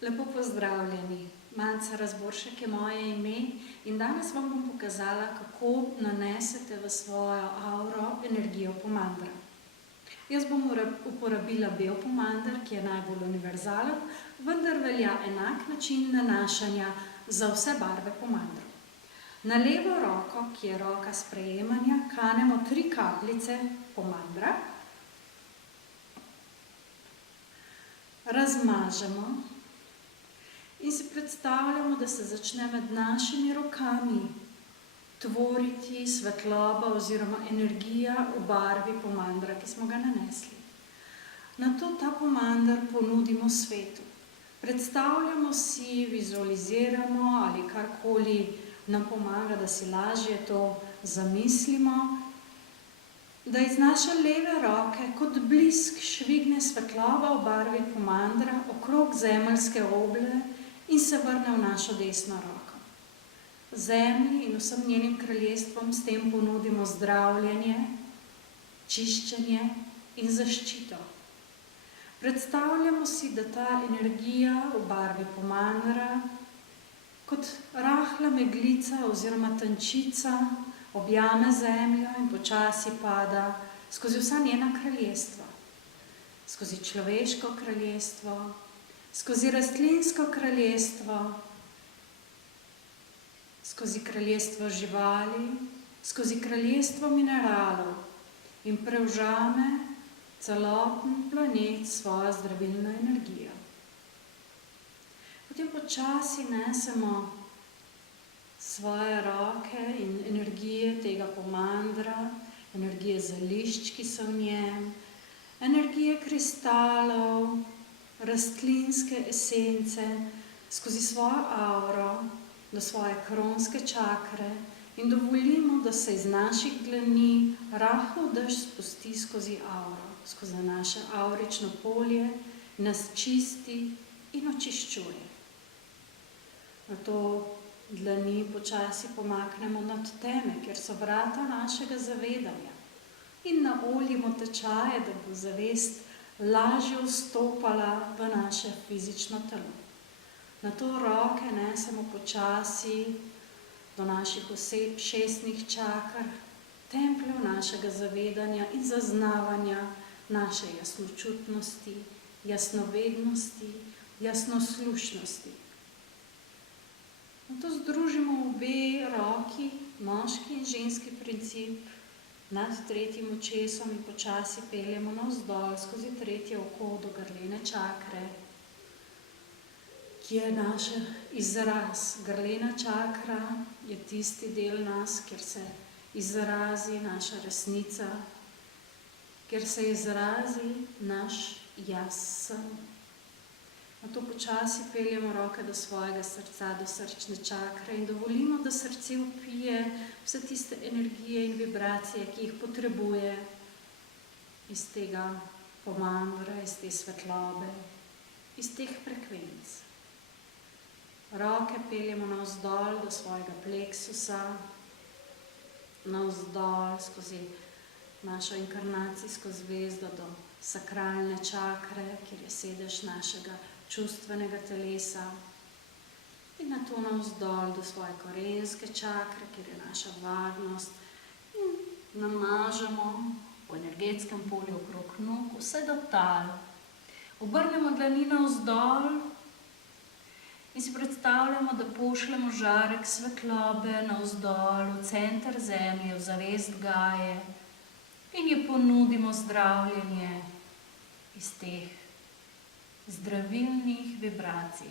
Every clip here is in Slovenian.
Lepo pozdravljeni, Manca Razboršek je moje ime in danes vam bom pokazala, kako nanesete v svojo avro energijo pomandra. Jaz bom uporabila bel pomander, ki je najbolj univerzalen, vendar velja enak način nanašanja za vse barve pomandrov. Na levo roko, ki je roka sprejemanja, kanemo 3 kapljice pomandra, razmažemo in si predstavljamo, da se začne med našimi rokami tvoriti svetloba oziroma energija v barvi pomandra, ki smo ga nanesli. Nato ta pomander ponudimo svetu. Predstavljamo si, vizualiziramo ali karkoli nam pomaga, da si lažje to zamislimo, da iz naše leve roke kot blisk švigne svetloba v barvi pomandra okrog zemeljske oble in se vrne v našo desno roko. Zemlji in vsem njenim kraljestvom s tem ponudimo zdravljenje, čiščenje in zaščito. Predstavljamo si, da ta energija v barvi pomandra kot rahla meglica oziroma tančica objame zemljo in počasi pada skozi vsa njena kraljestva. Skozi človeško kraljestvo, skozi rastlinsko kraljestvo, skozi kraljestvo živali, skozi kraljestvo mineralov in prevzame celoten planet s svojo zdravilno energijo. Potem počasi nesemo svoje roke in energije tega pomandra, energije zelišč, ki so v njem, energije kristalov, rastlinske esence skozi svojo avro do svoje kronske čakre in dovolimo, da se iz naših dlani rahel dež spusti skozi avro, skozi naše avrično polje, nas čisti in očiščuje. Nato dlani počasi pomaknemo nad teme, kjer so vrata našega zavedanja in naoljimo tečaje, da bo zavest lažje vstopala v naše fizično telo. Nato roke nesemo počasi do naših oseb, šestnih čaker, templjev našega zavedanja in zaznavanja naše jasnočutnosti, jasnovednosti, jasnoslušnosti. Nato združimo obe roki, moški in ženski princip, nad tretjim očesom in počasi peljemo navzdol skozi tretje oko do grlene čakre, ki je naš izraz. Grlena čakra je tisti del nas, kjer se izrazi naša resnica, kjer se izrazi naš jaz sem. Nato počasi peljemo roke do svojega srca, do srčne čakre in dovolimo, da srce vpije vse tiste energije in vibracije, ki jih potrebuje iz tega pomandra, iz te svetlobe, iz teh frekvenc. Roke peljemo navzdol do svojega pleksusa, navzdol skozi našo inkarnacijsko zvezdo do sakralne čakre, kjer je sedež našega čustvenega telesa, in nato navzdol do svoje korenske čakre, kjer je naša varnost, in namažemo po energetskem polju okrog nog vse do tal. Obrnemo dlani navzdol in si predstavljamo, da pošljemo žarek svetlobe navzdol v center zemlje, v zavest Gaje, in ji ponudimo zdravljenje iz teh zdravilnih vibracij.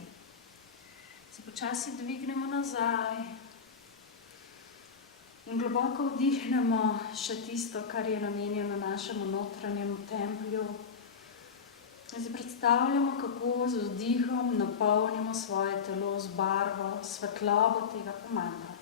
Se počasi dvignemo nazaj in globoko vdihnemo še tisto, kar je namenjeno našemu notranjemu templju. In si predstavljamo, kako z vdihom napolnimo svoje telo z barvo, svetlobo tega pomandra.